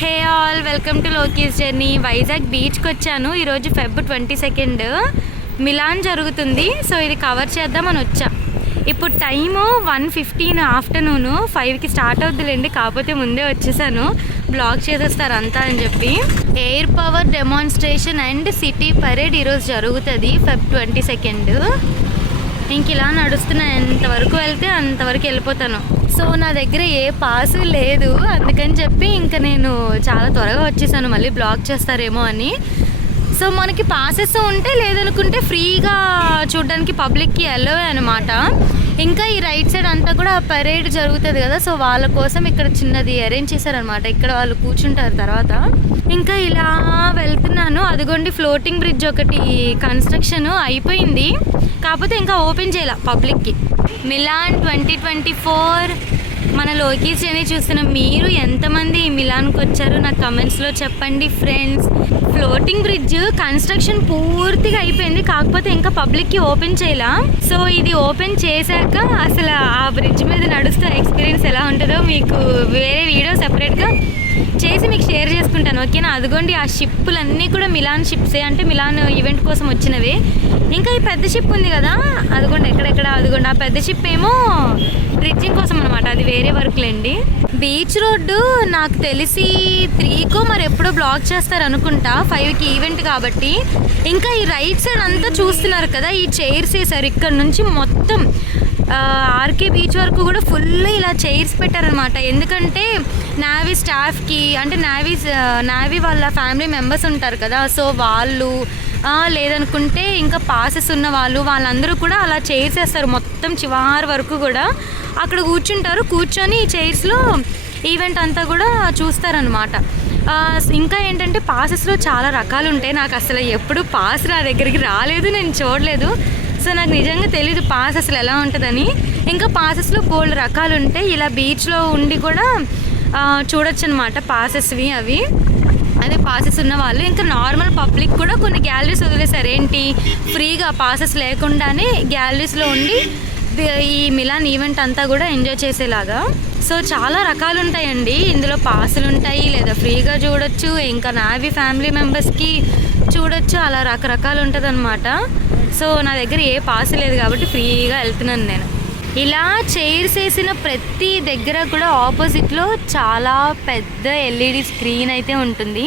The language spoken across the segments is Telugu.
Hey all, welcome to Loki's journey. Vizag బీచ్కి వచ్చాను. ఈరోజు ఫెబ్ 22 మిలాన్ జరుగుతుంది. సో ఇది కవర్ చేద్దామని వచ్చా. ఇప్పుడు టైము 1:15 ఆఫ్టర్నూన్. 5కి స్టార్ట్ అవుతుందిలేండి, కాకపోతే ముందే వచ్చేసాను, బ్లాగ్ చేసేస్తారు అంతా అని చెప్పి. Air power demonstration and city parade ఈరోజు జరుగుతుంది ఫెబ్ 22. ఇంక ఇలా నడుస్తున్నా, ఎంతవరకు వెళ్తే అంతవరకు వెళ్ళిపోతాను. సో నా దగ్గర ఏ పాస్ లేదు, అందుకని చెప్పి ఇంకా నేను చాలా త్వరగా వచ్చేసాను, మళ్ళీ బ్లాక్ చేస్తారేమో అని. సో మనకి పాసెస్ ఉంటే, లేదనుకుంటే ఫ్రీగా చూడడానికి పబ్లిక్కి అలో అనమాట. ఇంకా ఈ రైట్ సైడ్ అంతా కూడా పరేడ్ జరుగుతుంది కదా, సో వాళ్ళ కోసం ఇక్కడ చిన్నది అరేంజ్ చేశారనమాట. ఇక్కడ వాళ్ళు కూర్చుంటారు తర్వాత. ఇంకా ఇలా వెళ్తున్నాను. అదిగోండి ఫ్లోటింగ్ బ్రిడ్జ్ ఒకటి కన్స్ట్రక్షన్ అయిపోయింది, కాకపోతే ఇంకా ఓపెన్ చేయాల పబ్లిక్కి. మిలాన్ 2024 మన లోకీస్ జర్నీ చూస్తున్న మీరు ఎంతమంది మిలాన్కి వచ్చారో నాకు కమెంట్స్లో చెప్పండి ఫ్రెండ్స్. ఫ్లోటింగ్ బ్రిడ్జ్ కన్స్ట్రక్షన్ పూర్తిగా అయిపోయింది, కాకపోతే ఇంకా పబ్లిక్కి ఓపెన్ చేయాల. సో ఇది ఓపెన్ చేశాక అసలు ఆ బ్రిడ్జ్ మీద నడుస్తూ ఎక్స్పీరియన్స్ ఎలా ఉంటుందో మీకు వేరే వీడియో సెపరేట్గా చేసి మీకు షేర్ చేసుకుంటాను, ఓకేనా. అదిగోండి ఆ షిప్పులన్నీ కూడా మిలాన్ షిప్సే, అంటే మిలాన్ ఈవెంట్ కోసం వచ్చినవి. ఇంకా ఈ పెద్ద షిప్ ఉంది కదా, అదిగోండి ఎక్కడెక్కడ, అదిగోండి ఆ పెద్ద షిప్ ఏమో బ్రిడ్జింగ్ కోసం అనమాట, అది వేరే వర్క్లేండి. బీచ్ రోడ్డు నాకు తెలిసి 3కో మరి ఎప్పుడో బ్లాక్ చేస్తారు అనుకుంటా, 5కి ఈవెంట్ కాబట్టి. ఇంకా ఈ రైట్ సైడ్ అంతా చూస్తున్నారు కదా, ఈ చైర్స్ వేసారు ఇక్కడ నుంచి మొత్తం ఆర్కే బీచ్ వరకు కూడా ఫుల్ ఇలా చైర్స్ పెట్టారనమాట. ఎందుకంటే నావీ స్టాఫ్కి, అంటే నావీ వాళ్ళ ఫ్యామిలీ మెంబర్స్ ఉంటారు కదా, సో వాళ్ళు లేదనుకుంటే ఇంకా పాసెస్ ఉన్న వాళ్ళందరూ కూడా అలా చైర్స్ వేస్తారు మొత్తం చివరి వరకు కూడా. అక్కడ కూర్చుంటారు, కూర్చొని ఈ చైర్స్లో ఈవెంట్ అంతా కూడా చూస్తారనమాట. ఇంకా ఏంటంటే పాసెస్లో చాలా రకాలు ఉంటాయి. నాకు అసలు ఎప్పుడు పాస్ నా దగ్గరికి రాలేదు, నేను చూడలేదు, సో నాకు నిజంగా తెలీదు పాస్ అసలు ఎలా ఉంటుందని. ఇంకా పాసెస్లో బోల్డ్ రకాలు ఉంటాయి. ఇలా బీచ్లో ఉండి కూడా చూడొచ్చు అనమాట పాసెస్వి అవి. అదే పాసెస్ ఉన్న వాళ్ళు. ఇంకా నార్మల్ పబ్లిక్ కూడా కొన్ని గ్యాలరీస్ వదిలేశారు, ఏంటి ఫ్రీగా పాసెస్ లేకుండానే గ్యాలరీస్లో ఉండి ఈ మిలాన్ ఈవెంట్ అంతా కూడా ఎంజాయ్ చేసేలాగా. సో చాలా రకాలు ఉంటాయండి ఇందులో. పాసులు ఉంటాయి, లేదా ఫ్రీగా చూడొచ్చు, ఇంకా నావీ ఫ్యామిలీ మెంబర్స్కి చూడొచ్చు, అలా రకరకాలు ఉంటుంది అనమాట. సో నా దగ్గర ఏ పాస్ లేదు కాబట్టి ఫ్రీగా వెళ్తున్నాను నేను. ఇలా చైర్స్ వేసిన ప్రతి దగ్గర కూడా ఆపోజిట్లో చాలా పెద్ద ఎల్ఈడి స్క్రీన్ అయితే ఉంటుంది.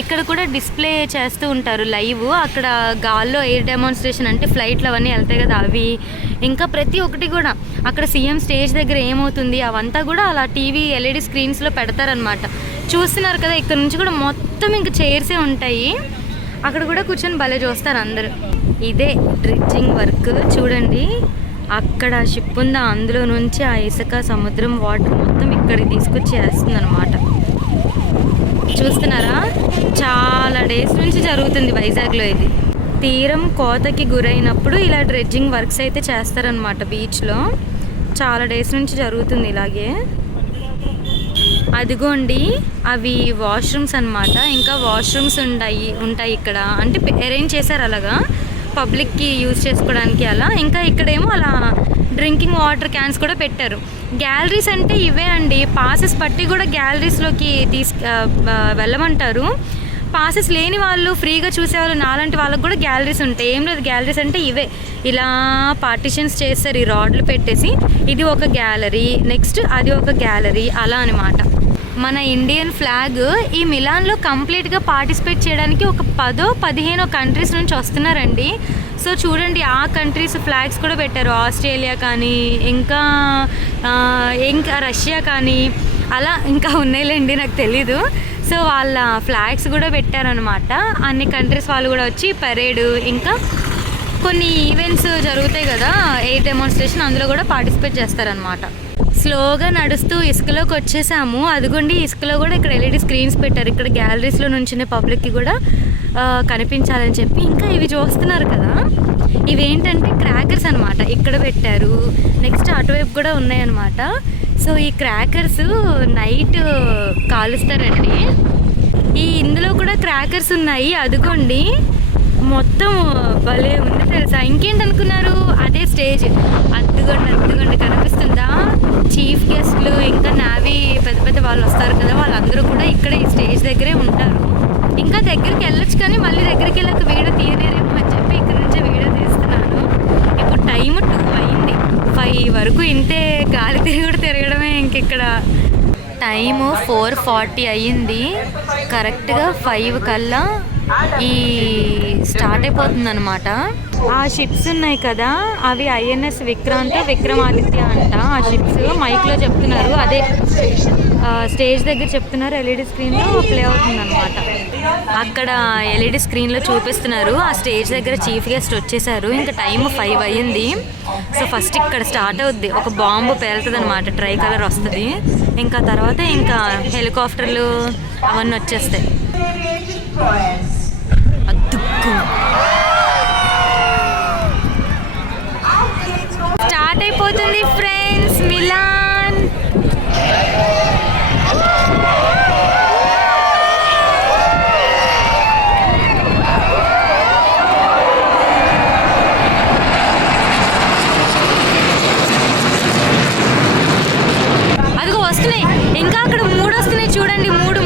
ఇక్కడ కూడా డిస్ప్లే చేస్తూ ఉంటారు లైవ్. అక్కడ గాల్లో ఎయిర్ డెమాన్స్ట్రేషన్, అంటే ఫ్లైట్లు అవన్నీ వెళ్తాయి కదా అవి. ఇంకా ప్రతి ఒక్కటి కూడా అక్కడ సీఎం స్టేజ్ దగ్గర ఏమవుతుంది అవంతా కూడా అలా టీవీ ఎల్ఈడి స్క్రీన్స్లో పెడతారనమాట. చూస్తున్నారు కదా, ఇక్కడ నుంచి కూడా మొత్తం ఇంకా చైర్సే ఉంటాయి. అక్కడ కూడా కూర్చొని భలే చూస్తారు అందరూ. ఇదే డ్రిడ్జింగ్ వర్క్ చూడండి. అక్కడ షిప్ ఉందా, అందులో నుంచి ఆ ఇసుక సముద్రం వాటర్ మొత్తం ఇక్కడికి తీసుకొచ్చి వేస్తుంది అనమాట. చూస్తున్నారా, చాలా డేస్ నుంచి జరుగుతుంది వైజాగ్లో ఇది. తీరం కోతకి గురైనప్పుడు ఇలా డ్రెడ్జింగ్ వర్క్స్ అయితే చేస్తారనమాట బీచ్లో. చాలా డేస్ నుంచి జరుగుతుంది ఇలాగే. అదిగోండి అవి వాష్రూమ్స్ అనమాట. ఇంకా వాష్రూమ్స్ ఉంటాయి ఇక్కడ, అంటే అరేంజ్ చేశారు అలాగా పబ్లిక్కి యూజ్ చేసుకోవడానికి అలా. ఇంకా ఇక్కడేమో అలా డ్రింకింగ్ వాటర్ క్యాన్స్ కూడా పెట్టారు. గ్యాలరీస్ అంటే ఇవే అండి, పాసెస్ పట్టి కూడా గ్యాలరీస్లోకి వెళ్ళమంటారు. పాసెస్ లేని వాళ్ళు, ఫ్రీగా చూసేవాళ్ళు నాలాంటి వాళ్ళకి కూడా గ్యాలరీస్ ఉంటాయి. ఏం లేదు, గ్యాలరీస్ అంటే ఇవే, ఇలా పార్టిషన్స్ చేస్తారు ఈ రాడ్లు పెట్టేసి. ఇది ఒక గ్యాలరీ, నెక్స్ట్ అది ఒక గ్యాలరీ, అలా అనమాట. మన ఇండియన్ ఫ్లాగ్ ఈ మిలాన్లో కంప్లీట్గా పార్టిసిపేట్ చేయడానికి ఒక 10-15 కంట్రీస్ నుంచి వస్తున్నారండి. సో చూడండి, ఆ కంట్రీస్ ఫ్లాగ్స్ కూడా పెట్టారు. ఆస్ట్రేలియా కానీ, ఇంకా రష్యా కానీ, అలా ఇంకా ఉన్నాయిలేండి, నాకు తెలీదు. సో వాళ్ళ ఫ్లాగ్స్ కూడా పెట్టారనమాట. అన్ని కంట్రీస్ వాళ్ళు కూడా వచ్చి పరేడ్, ఇంకా కొన్ని ఈవెంట్స్ జరుగుతాయి కదా ఎయిర్ డెమాన్స్ట్రేషన్, అందులో కూడా పార్టిసిపేట్ చేస్తారనమాట. స్లోగా నడుస్తూ ఇసుకలోకి వచ్చేసాము. అదిగోండి ఇసుకలో కూడా ఇక్కడ ఎల్ఈడి స్క్రీన్స్ పెట్టారు, ఇక్కడ గ్యాలరీస్లో నుంచునే పబ్లిక్కి కూడా కనిపించాలని చెప్పి. ఇంకా ఇవి చూస్తున్నారు కదా, ఇవేంటంటే క్రాకర్స్ అనమాట, ఇక్కడ పెట్టారు. నెక్స్ట్ అటువైపు కూడా ఉన్నాయన్నమాట. సో ఈ క్రాకర్స్ నైట్ కాలుస్తారండి. ఇందులో కూడా క్రాకర్స్ ఉన్నాయి. అదిగోండి మొత్తం భలే ఉంది తెలుసా. ఇంకేంటి అనుకున్నారు, అదే స్టేజ్. అద్దుగండి కనిపిస్తుందా. చీఫ్ గెస్ట్లు ఇంకా నావీ పెద్ద పెద్ద వాళ్ళు వస్తారు కదా, వాళ్ళందరూ కూడా ఇక్కడ ఈ స్టేజ్ దగ్గరే ఉంటారు. ఇంకా దగ్గరికి వెళ్ళొచ్చు కానీ మళ్ళీ దగ్గరికి వెళ్ళాక వీడియో తీయలేరేమో అని చెప్పి ఇక్కడ నుంచే వీడియో తీస్తున్నాను. ఇప్పుడు టైం 2 అయింది. 5 వరకు ఇంతే గాలి తిరగడమే. ఇంకెక్కడ టైము 4:40 అయ్యింది. కరెక్ట్గా 5 కల్లా ఈ స్టార్ట్ అయిపోతుంది అనమాట. ఆ షిప్స్ ఉన్నాయి కదా, అవి ఐఎన్ఎస్ విక్రాంత్, విక్రమాదిత్య అంట. ఆ షిప్స్ మైక్లో చెప్తున్నారు, అదే స్టేజ్ దగ్గర చెప్తున్నారు. ఎల్ఈడి స్క్రీన్లో ప్లే అవుతుంది అనమాట. అక్కడ ఎల్ఈడి స్క్రీన్లో చూపిస్తున్నారు. ఆ స్టేజ్ దగ్గర చీఫ్ గెస్ట్ వచ్చేసారు. ఇంకా టైం 5 అయ్యింది. సో ఫస్ట్ ఇక్కడ స్టార్ట్ అవుద్ది. ఒక బాంబు పేలుతుంది అనమాట, ట్రై కలర్ వస్తుంది. ఇంకా తర్వాత ఇంకా హెలికాప్టర్లు అవన్నీ వచ్చేస్తాయి. అద్దుకు స్టార్ట్ అయిపోతుంది ఫ్రెండ్స్ మిలాన్. అదిగో వస్తున్నాయి, ఇంకా అక్కడ 3 వస్తున్నాయి చూడండి. 3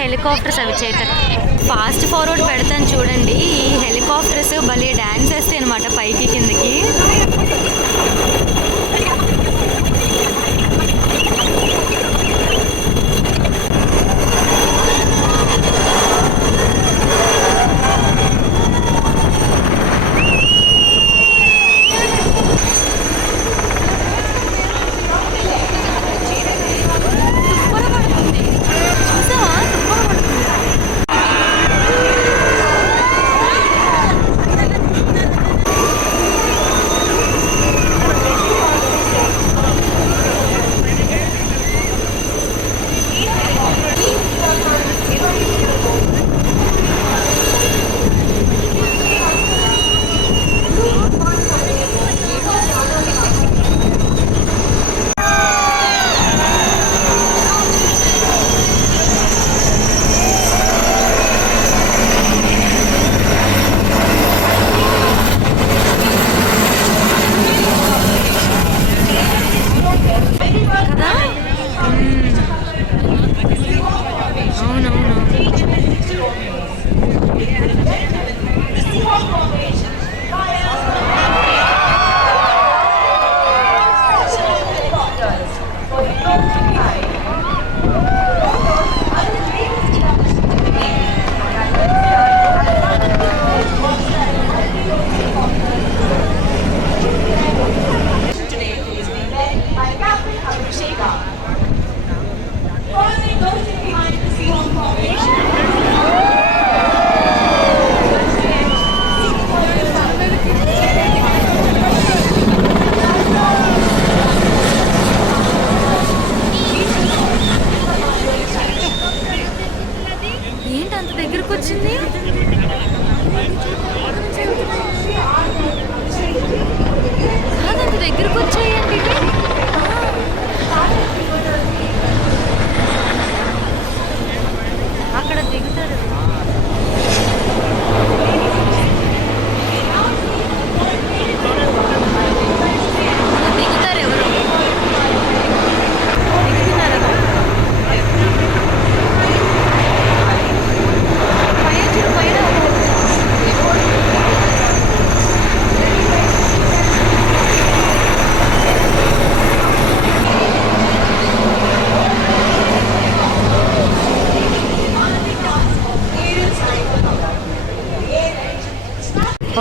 హెలికాప్టర్స్ అవి చేతక్ ఫాస్ట్ ఫార్వర్డ్ పెడతాను చూడండి. ఈ హెలికాప్టర్స్ భలే డ్యాన్స్ వేస్తాయి అనమాట పైకి కిందకి.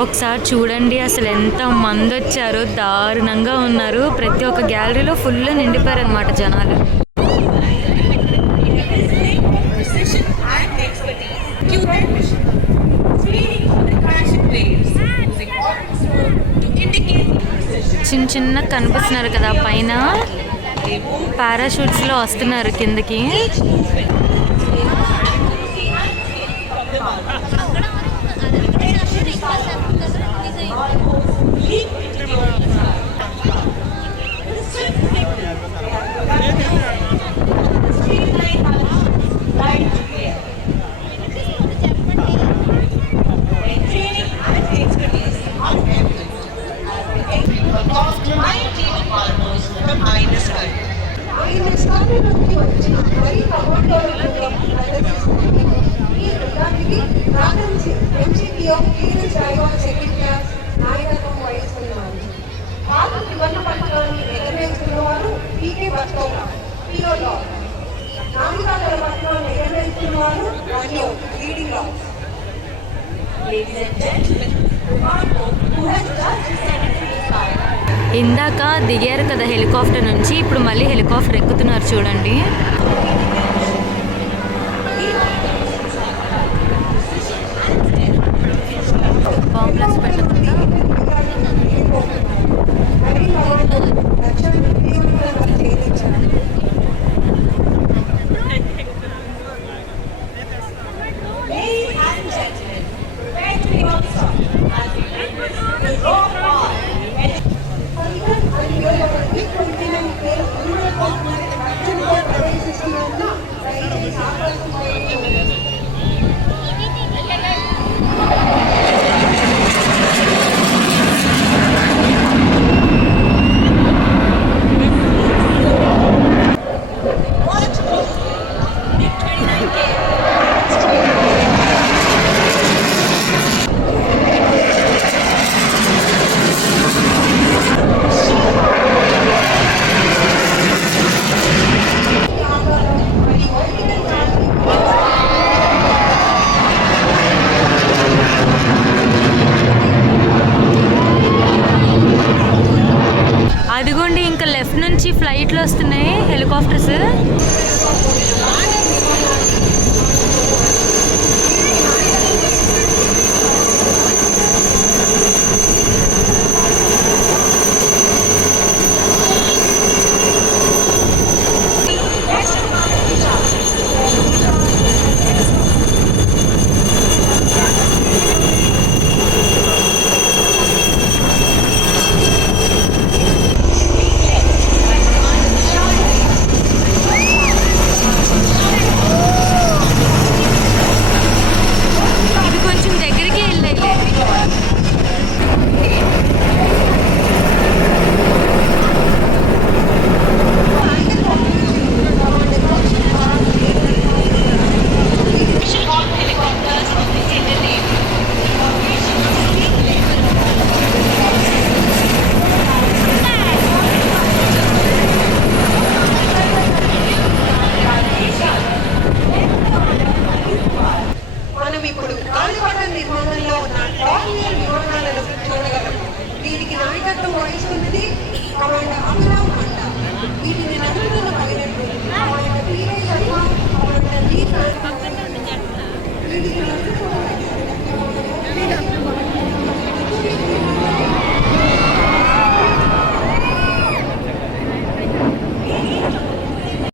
ఒకసారి చూడండి అసలు ఎంత మంది వచ్చారో, దారుణంగా ఉన్నారు. ప్రతి ఒక్క గ్యాలరీలో ఫుల్ నిండిపోయారు అనమాట జనాలు. చిన్న చిన్న కనిపిస్తున్నారు కదా పైన, పారాషూట్స్లో వస్తున్నారు కిందకి. ఇందాక దిగారు కదా హెలికాప్టర్ నుంచి, ఇప్పుడు మళ్ళీ హెలికాప్టర్ ఎక్కుతున్నారు చూడండి. బాంబ్లాస్ పెట్టకుండా అదిగోండి ఇంకా లెఫ్ట్ నుంచి ఫ్లైట్లు వస్తున్నాయి హెలికాప్టర్స్.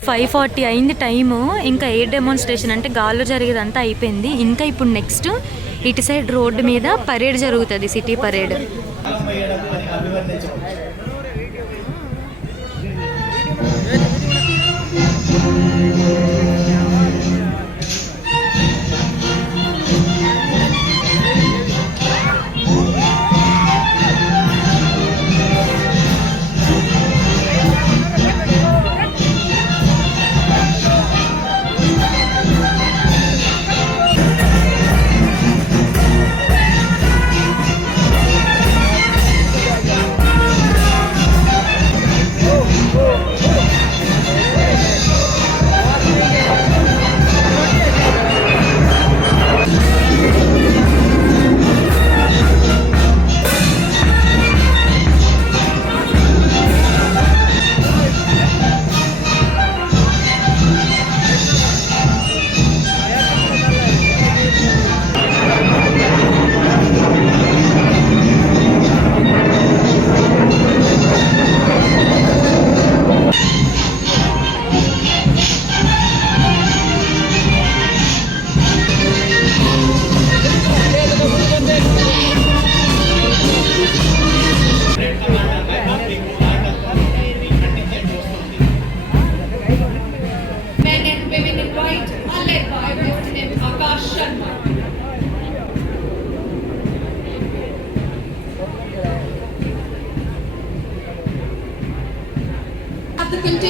ఫైవ్ 40 అయింది టైము. ఇంకా ఎయిర్ డెమాన్స్ట్రేషన్ అంటే గాల్లో జరిగేదంతా అయిపోయింది. ఇంకా ఇప్పుడు నెక్స్ట్ ఇటు సైడ్ రోడ్డు మీద పరేడ్ జరుగుతుంది, city parade.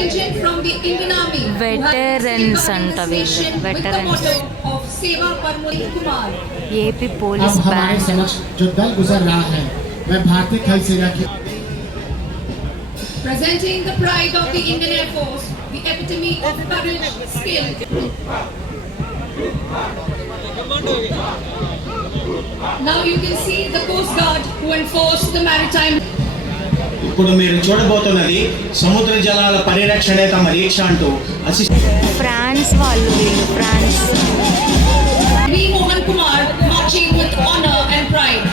contingent from the Indian Army. Veterans anta veterans. Veterans. AP police अब हमारे band. समक्ष जो दल गुजर रहा है वह भारतीय थल सेना की Presenting the pride of the Indian Air Force, the epitome of courage, skill. Now you can see the Coast Guard who enforce the maritime. ఇప్పుడు మీరు చూడబోతున్నది సముద్ర జలాల పరిరక్షణే తమ దీక్ష అంటూ ఫ్రాన్స్ వాళ్ళు వీళ్ళు France. V. Mohan Kumar marching with honor and pride.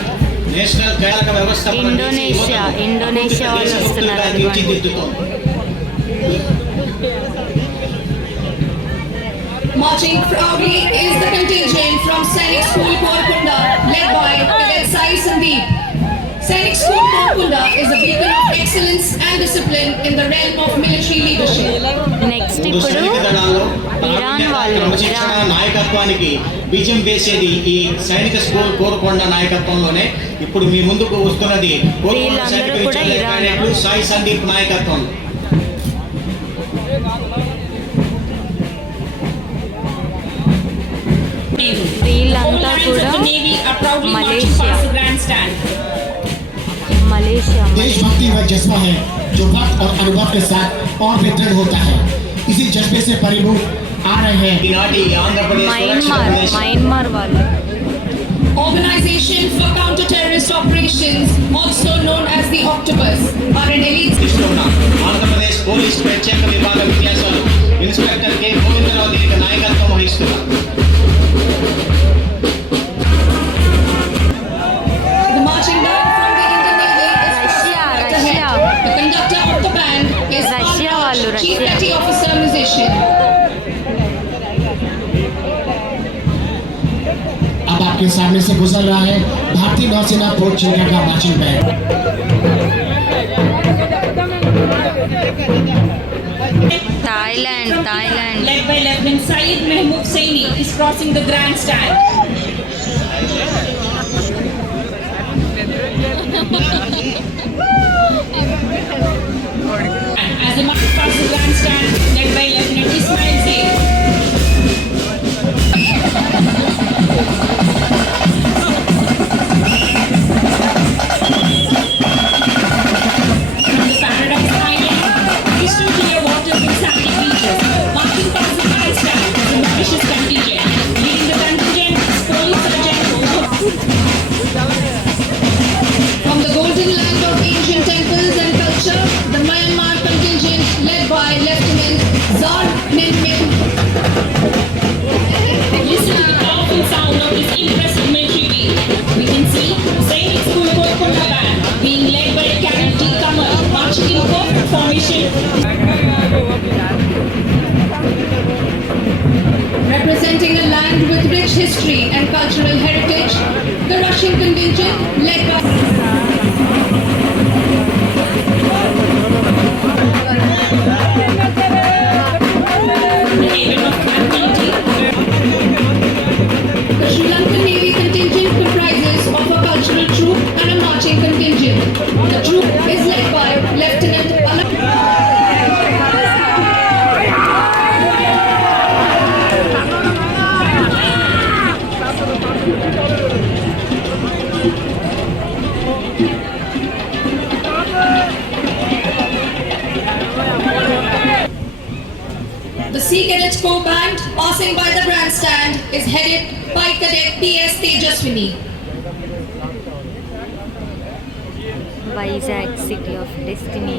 National కీలక వ్యవస్థ ఇండోనేషియా వాళ్ళు వస్తున్నారు. తీర్చిదిద్దుతోంది. Marching proudly is the contingent from Sainik School Korkunda, led by Cadet Sai Sandeep. Sainik School Korkunda is a beacon of excellence and discipline in the realm of military leadership. Next ముందు ఇప్పుడు సైనిక దళాల్లో ఇరాన్ వాళ్ళు. క్రమశిక్షణ నాయకత్వానికి బీజం వేసేది ఈ సైనిక స్కూల్ కోరుకొండ నాయకత్వంలోనే. ఇప్పుడు మీ ముందుకు వస్తున్నది కోరుకొండ వీళ్ళందరూ సైనిక కూడా విద్యాలయ ఇరాన్. క్యాడెట్లు సాయి సందీప్ నాయకత్వం. వీళ్ళంతా కూడా మలేషియా. మలేషియా देशभक्ति वह जज्बा है जो वक्त और अनुभव के साथ और भी दृढ़ होता है. इसी जज्बे से परिपूर्ण आ रहे हैं ఈనాటి ఆంధ్రప్రదేశ్ సురక్షిత మయన్మార్ ప్రదేశ్ మయన్మార్ వాళ్ళు. Organization for Counter-Terrorist Operations, also known as the Octopus, are an elite. లిస్టులో ఉన్న ఆంధ్రప్రదేశ్ పోలీస్ ప్రత్యేక విభాగ విన్యాసాలు ఇన్స్పెక్టర్ కె గోవిందరావు దీనికి నాయకత్వం వహిస్తున్నారు. The marching band from the Indian Navy is Russia. ahead. The conductor of the band is Russia వాళ్ళు, Chief Russia. Petty Officer Musician. अब आपके सामने से गुजर रहा है भारतीय नौसेना पोर्ट चिल्का का marching band. Thailand Led by Lieutenant Syed Mehmood Saini is crossing the grandstand. As the march past the grandstand, led by Lieutenant Ismail Zaid. From the Paradise Island, crystal clear waters and sandy beaches, marching past the grandstand is a Mauritius contingent. Leading the contingent is Police Sergeant from the golden land of ancient temples and culture, the Myanmar contingent led by Lieutenant Zar Min Min. Listen to the powerful sound of this impressive military beat. We can see Sainik School Golconda Band being led by Cadet T. Kamal, marching in perfect formation. Representing a land with rich history and cultural heritage, the Russian contingent led by the haven of tranquility. The Sri Lankan Navy contingent comprises of a cultural troop and a marching contingent. The troop is led by Lieutenant Alak. The Sea Cadets Corps Band, passing by the grandstand, is headed by Cadet P.S. Tejaswini. Vizag city of destiny.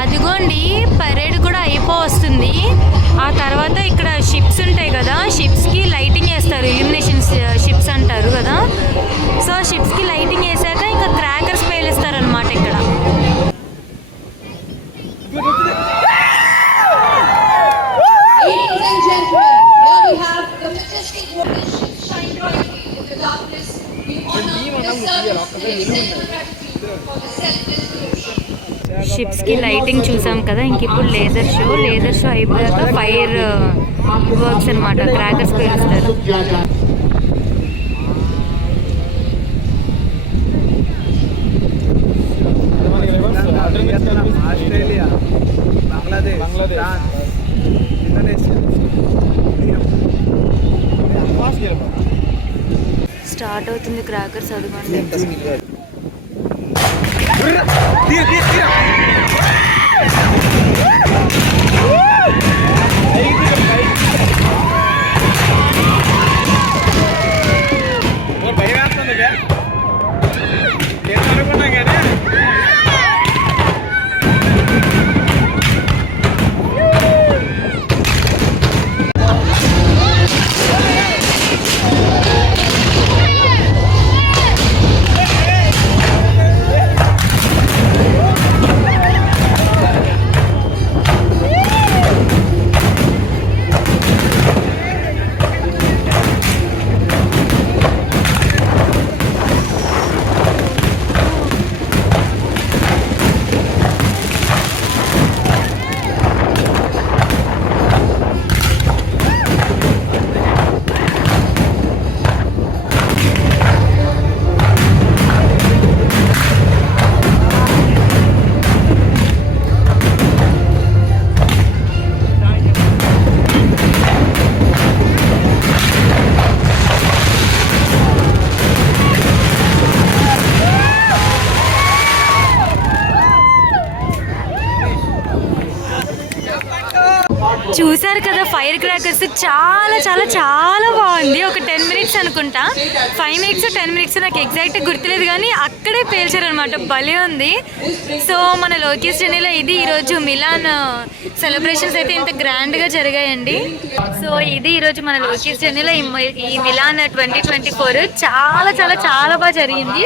అదిగోండి పరేడ్ కూడా అయిపోవస్తుంది. ఆ తర్వాత ఇక్కడ షిప్స్ ఉంటాయి కదా, షిప్స్కి లైటింగ్ వేస్తారు. ఇల్యూమినేషన్ షిప్స్ అంటారు కదా. సో షిప్స్కి లైటింగ్ వేసాక ఇంకా క్రాకర్స్ పేలిస్తారనమాట ఇక్కడ. Ladies and gentlemen, here we have the majestic golden ships shine brightly in the darkness. We honor their service and extend our gratitude for the selfless devotion. షిప్స్కి లైటింగ్ చూసాం కదా, ఇంక ఇప్పుడు లేజర్ షో అయిపోయాక ఫైర్ వర్క్స్ అనమాట, క్రాకర్స్ పేలుస్తారు. క్రాకర్స్ అదిగోండి. చూసారు కదా ఫైర్ క్రాకర్స్, చాలా చాలా చాలా బాగుంది. ఒక 10 minutes అనుకుంటా, 5 minutes 10 minutes నాకు ఎగ్జాక్ట్గా గుర్తులేదు, కానీ అక్కడే పేల్చారనమాట. భలే ఉంది. సో మన లోకేష్ చెన్నైలో ఇది ఈరోజు మిలాన్ సెలబ్రేషన్స్ అయితే ఇంత గ్రాండ్గా జరిగాయండి. సో ఇది ఈరోజు మన లోకేష్ చెన్నైలో ఈ మిలాన్ 2024 చాలా చాలా చాలా బాగా జరిగింది.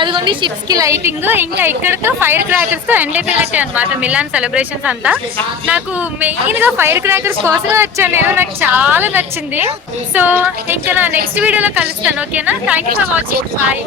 అదిగోండి షిప్స్కి లైటింగ్, ఇంకా ఇక్కడతో ఫైర్ క్రాకర్స్తో ఎండ్ అయిపోయినట్టే అనమాట మిలాన్ సెలబ్రేషన్స్ అంతా. నాకు మెయిన్గా ఫైర్ క్రాకర్స్ కోసమే వచ్చాను నేను, నాకు చాలా నచ్చింది. సో ఇంకా నా నెక్స్ట్ వీడియోలో కలుస్తాను, ఓకేనా? Thank you for watching. Bye.